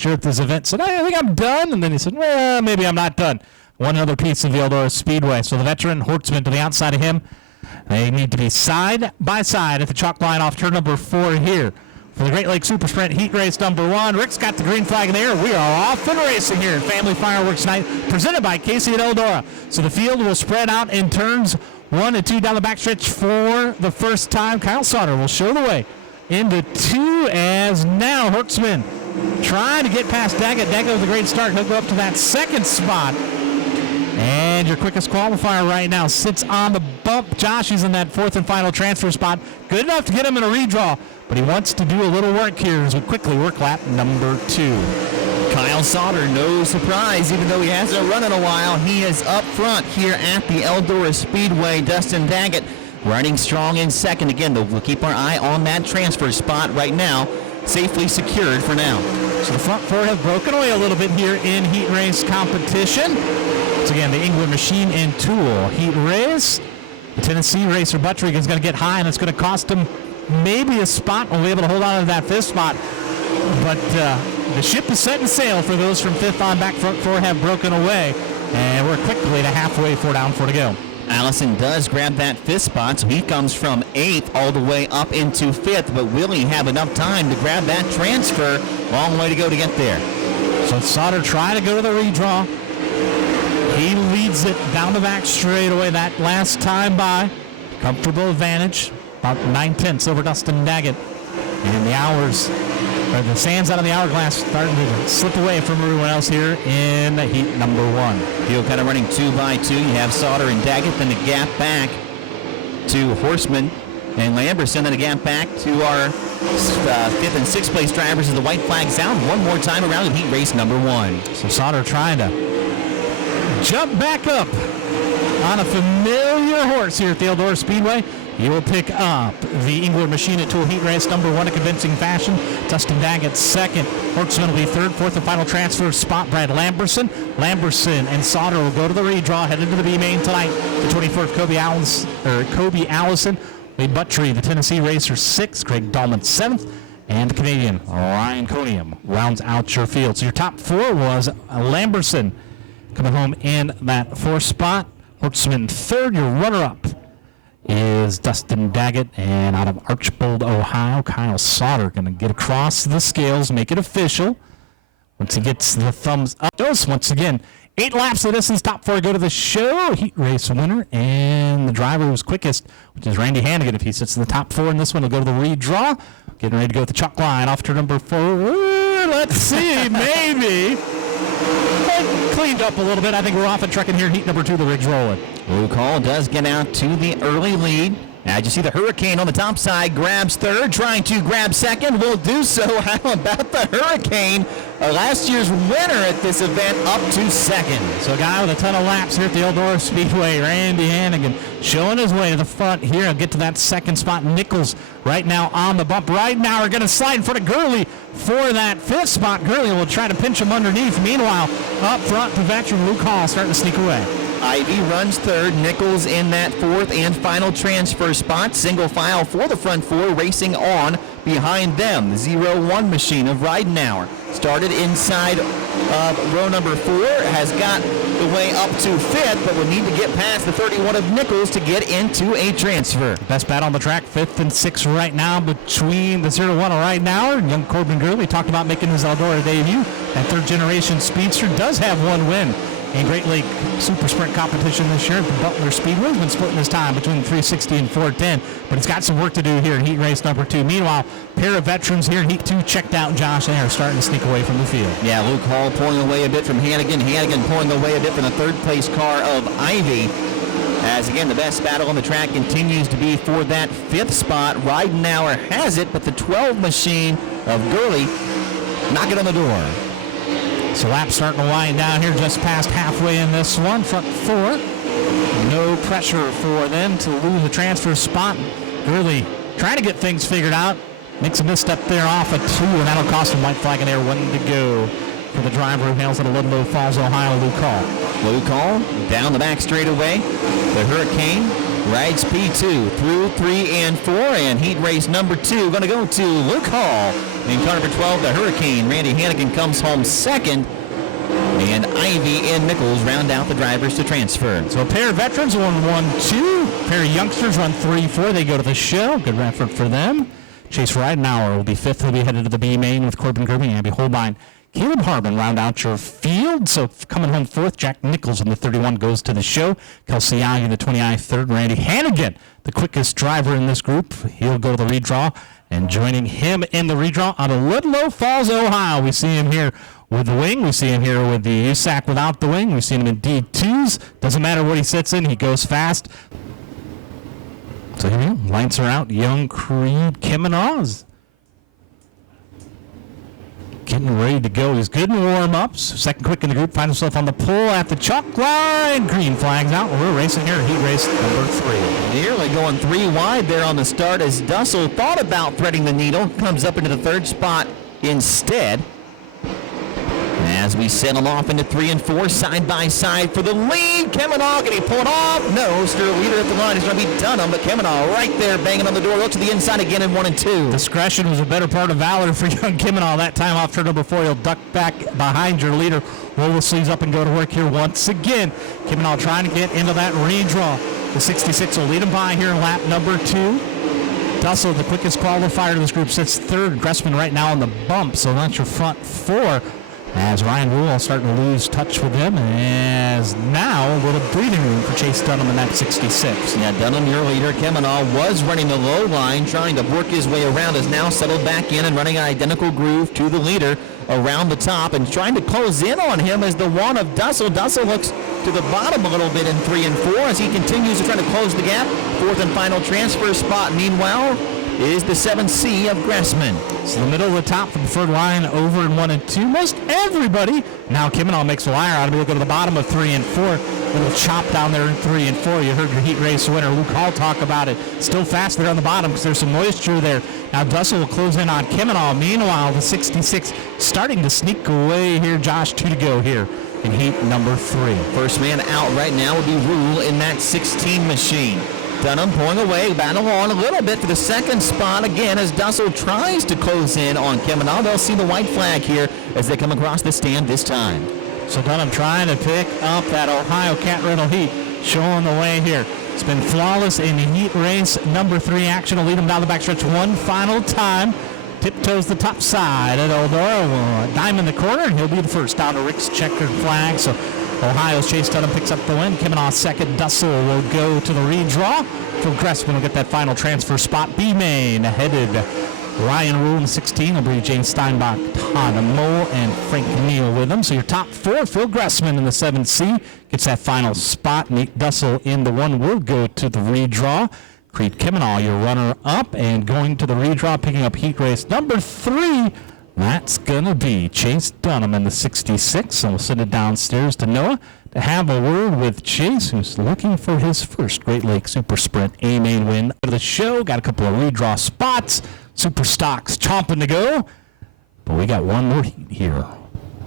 last year at this event, said, I think I'm done. And then he said, well, maybe I'm not done. One other piece of the Eldora Speedway. So the veteran Hortzman to the outside of him. They need to be side by side at the chalk line off turn number 4 here. For the Great Lakes Super Sprint Heat Race number 1, Rick's got the green flag in the air. We are off and racing here at Family Fireworks Night, presented by Casey and Eldora. So the field will spread out in turns 1 and 2 down the backstretch for the first time. Kyle Sauter will show the way into 2 as now Hortzman trying to get past Daggett. Daggett with a great start. He'll go up to that second spot. And your quickest qualifier right now sits on the bump. Josh is in that 4th and final transfer spot. Good enough to get him in a redraw, but he wants to do a little work here as we quickly work lap number 2. Kyle Sauter, no surprise, even though he hasn't run in a while, he is up front here at the Eldora Speedway. Dustin Daggett running strong in second. Again, we'll keep our eye on that transfer spot right now, safely secured for now. So the front 4 have broken away a little bit here in heat race competition. Once again, the England Machine and Tool heat race. The Tennessee racer Buttrick is going to get high, and it's going to cost him maybe a spot. We'll be able to hold on to that 5th spot. But the ship is setting sail for those from 5th on back. Front 4 have broken away, and we're quickly to halfway, 4 down, 4 to go. Allison does grab that 5th spot, so he comes from 8th all the way up into 5th, but will he have enough time to grab that transfer? Long way to go to get there. So Sauter trying to go to the redraw. He leads it down the back straightaway that last time by. Comfortable advantage, about 9/10 over Dustin Daggett. And the hours, or the sands out of the hourglass starting to slip away from everyone else here in heat number 1. Field kind of running 2 by 2. You have Sauter and Daggett, then the gap back to Horseman and Lamberson, then a gap back to our 5th and 6th place drivers as the white flag sound one more time around in heat race number 1. So Sauter trying to jump back up on a familiar horse here at the Eldora Speedway. He will pick up the England Machine at Tool Heat Race number 1 in convincing fashion. Dustin Daggett 2nd. Hortzman will be 3rd. 4th and final transfer spot, Brad Lamberson. Lamberson and Sauter will go to the redraw, headed to the B main tonight. The 24th, Kobe Allison. Lee Buttrey, the Tennessee racer, 6th. Craig Dahlman, 7th. And the Canadian, Ryan Conium, rounds out your field. So your top 4 was Lamberson coming home in that 4th spot. Hortzman 3rd. Your runner-up is Dustin Daggett. And out of Archbold, Ohio, Kyle Sauter going to get across the scales, make it official. Once he gets the thumbs up. Once again, 8 laps of distance, top 4 go to the show. Heat race winner and the driver who's quickest, which is Randy Hannigan. If he sits in the top 4 in this one, he'll go to the redraw. Getting ready to go with the chalk line off to number 4. Let's see, maybe. Cleaned up a little bit. I think we're off and trucking here in heat number 2. The rig's rolling. Luke Hall does get out to the early lead. As you see, the Hurricane on the top side grabs 3rd, trying to grab 2nd. Will do so. How about the Hurricane? Last year's winner at this event up to 2nd. So a guy with a ton of laps here at the Eldora Speedway, Randy Hannigan, showing his way to the front here. I'll get to that 2nd spot. Nichols right now on the bump. Right now are going to slide in front of Gurley for that 5th spot. Gurley will try to pinch him underneath. Meanwhile, up front, the veteran Luke Hall starting to sneak away. Ivy runs 3rd. Nichols in that 4th and final transfer spot. Single file for the front 4, racing on behind them. The 0-1 machine of Ridenauer started inside of row number 4, has got the way up to 5th, but will need to get past the 31 of Nichols to get into a transfer. Best battle on the track, 5th and 6th right now between the 0-1 of Ridenauer and young Corbin Gurley. Talked about making his Eldora debut. That 3rd generation speedster does have 1 win in Great Lake Super Sprint competition this year. The Butler Speedway's been splitting his time between 360 and 410, but he's got some work to do here in heat race number 2. Meanwhile, pair of veterans here in heat 2 checked out. Josh and are starting to sneak away from the field. Yeah, Luke Hall pulling away a bit from Hannigan. Hannigan pulling away a bit from the 3rd place car of Ivy. As again, the best battle on the track continues to be for that 5th spot. Ridenauer has it, but the 12 machine of Gurley knock it on the door. So lap starting to wind down here just past halfway in this one. Front 4. No pressure for them to lose the transfer spot. Gurley trying to get things figured out. Makes a misstep there off of 2, and that'll cost him white flag in there. 1 to go for the driver who hails out of Ludlow Falls, Ohio, Luke Hall. Luke Hall down the back straightaway. The Hurricane rides P2 through 3 and 4, and heat race number 2 going to go to Luke Hall In car number 12, the Hurricane, Randy Hannigan comes home second. And Ivy and Nichols round out the drivers to transfer. So a pair of veterans won 1-2. A pair of youngsters run 3-4. They go to the show. Good effort for them. Chase Ridenauer will be fifth. He'll be headed to the B main with Corbin Kirby and Abby Holbein. Caleb Harbin round out your field. So coming home fourth, Jack Nichols in the 31 goes to the show. Kelsey Young in the 29 third. Randy Hannigan, the quickest driver in this group. He'll go to the redraw. And joining him in the redraw out of Ludlow Falls, Ohio, we see him here with the wing. We see him here with the USAC without the wing. We've seen him in D2s. Doesn't matter what he sits in, he goes fast. So here we go. Lights are out. Young Creed Kemenaw getting ready to go. He's good in warm-ups. Second quick in the group. Finds himself on the pole at the chalk line. Green flags out. We're racing here. Heat race number 3. Nearly going 3 wide there on the start as Dussel thought about threading the needle. Comes up into the third spot instead. As we send them off into 3 and 4, side by side for the lead. Kemenaw, can he pull it off? No, still leader at the line is going to be Dunham, but Kemenaw right there banging on the door. Look to the inside again in 1 and 2. Discretion was a better part of valor for young Kemenaw that time off turn number 4. He'll duck back behind your leader, roll the sleeves up and go to work here once again. Kemenaw trying to get into that redraw. The 66 will lead him by here in lap number 2. Dussel, the quickest qualifier to this group, sits third. Gressman right now on the bump, so that's your front 4. As Ryan Rule starting to lose touch with him, as now a little breathing room for Chase Dunham in that 66. Yeah, Dunham, your leader. Kemenaw was running the low line, trying to work his way around, has now settled back in and running an identical groove to the leader around the top and trying to close in on him as the one of Dussel. Dussel looks to the bottom a little bit in 3 and 4 as he continues to try to close the gap. Fourth and final transfer spot, meanwhile, is the 7C of Gressman. So the middle of the top for the third line over in 1 and 2. Most everybody. Now Kemenaw makes a wire out of it. We'll go to the bottom of 3 and 4. Little chop down there in 3 and 4. You heard your heat race winner Luke Hall talk about it. Still fast there on the bottom because there's some moisture there. Now Dussel will close in on Kemenaw. Meanwhile, the 66 starting to sneak away here. Josh, 2 to go here in heat number 3. First man out right now would be Rule in that 16 machine. Dunham pulling away, battle on a little bit for the second spot again as Dussel tries to close in on Kemenaw. They'll see the white flag here as they come across the stand this time. So Dunham trying to pick up that OhioCAT rental heat, showing the way here. It's been flawless in heat race number 3 action. Will lead him down the backstretch one final time. Tiptoes the top side at Eldora. Will diamond the corner, and he'll be the first down to Rick's checkered flag. So Ohio's Chase Dunham picks up the win. Kemenaw second. Dussel will go to the redraw. Phil Gressman will get that final transfer spot. B-Main headed Ryan Rule in the 16. Will bring James Steinbach, Todd Moe, and Frank Neal with him. So your top 4, Phil Gressman in the 7C gets that final spot. Nate Dussel in the 1 will go to the redraw. Creed Kemenaw, your runner-up, and going to the redraw, picking up heat race number 3. That's going to be Chase Dunham in the 66. So we'll send it downstairs to Noah to have a word with Chase, who's looking for his first Great Lakes Super Sprint A-Main win of the show. Got a couple of redraw spots. Super stocks chomping to go. But we got one more heat here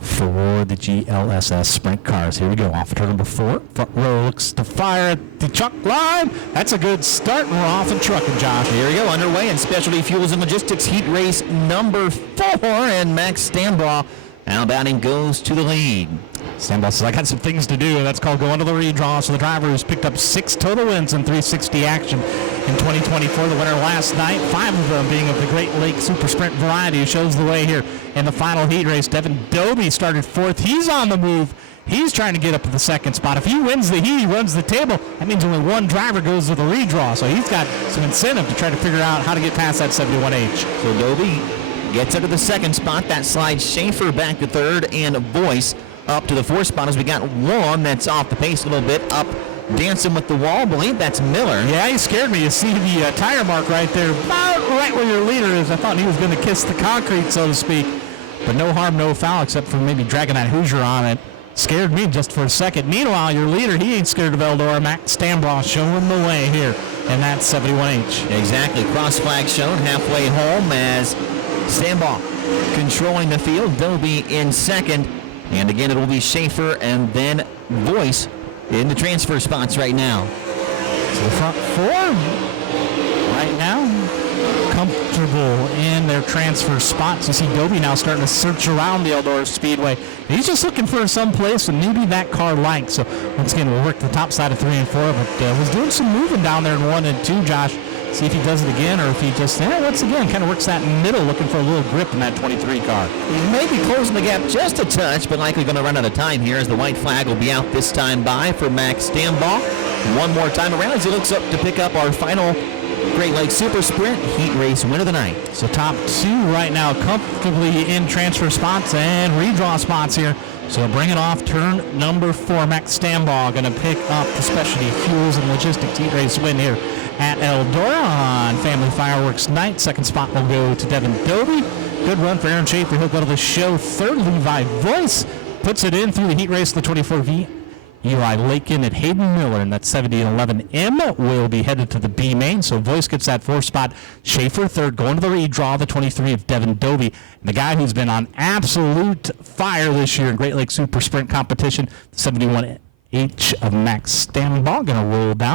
for the GLSS sprint cars. Here we go. Off turn number 4. Front row looks to fire at the chuck line. That's a good start, and we're off and trucking, Josh. Here we go. Underway in Specialty Fuels and Logistics heat race number 4. And Max Stambaugh outbounding goes to the lead. Stambaugh says, I got some things to do, and that's called going to the redraw. So the driver who's picked up 6 total wins in 360 action in 2024. The winner last night, 5 of them being of the Great Lakes Super Sprint variety, who shows the way here in the final heat race. Devin Dobie started 4th. He's on the move. He's trying to get up to the second spot. If he wins the heat, he runs the table. That means only one driver goes to the redraw. So he's got some incentive to try to figure out how to get past that 71H. So Dobie gets up to the second spot. That slides Schaefer back to 3rd and Boyce up to the 4th spot as we got one that's off the pace a little bit, up dancing with the wall. I believe that's Miller. Yeah, he scared me. You see the tire mark right there, about right where your leader is. I thought he was going to kiss the concrete, so to speak. But no harm, no foul, except for maybe dragging that Hoosier on it. Scared me just for a second. Meanwhile, your leader, he ain't scared of Eldora. Max Stambaugh showing the way here in that 71H. Exactly. Cross flag shown halfway home as Stambaugh controlling the field. Dobie in second. And again, it will be Schaefer and then Boyce in the transfer spots right now. So the front 4 right now comfortable in their transfer spots. You see Dobie now starting to search around the Eldora Speedway. He's just looking for some place and maybe that car likes. So once again, we'll work the top side of 3 and 4, but was doing some moving down there in 1 and 2, Josh. See if he does it again, or if he just, once again, kind of works that middle, looking for a little grip in that 23 car. He may be closing the gap just a touch, but likely going to run out of time here as the white flag will be out this time by for Max Stambaugh. One more time around as he looks up to pick up our final Great Lakes Super Sprint Heat Race win of the night. So top 2 right now comfortably in transfer spots and redraw spots here. So bring it off turn number 4. Max Stambaugh going to pick up the Specialty Fuels and Logistics Heat Race win here at Eldora on Family Fireworks Night. Second spot will go to Devin Dobie. Good run for Aaron Schaefer. He'll go to the show. Third, Levi Voice puts it in through the heat race of the 24V. Eli Lakin and Hayden Miller in that 7011M will be headed to the B main. So Voice gets that 4th spot. Schaefer third, going to the redraw, the 23 of Devin Dobie. And the guy who's been on absolute fire this year in Great Lakes Super Sprint competition, the 71H of Max Stambaugh, going to roll down.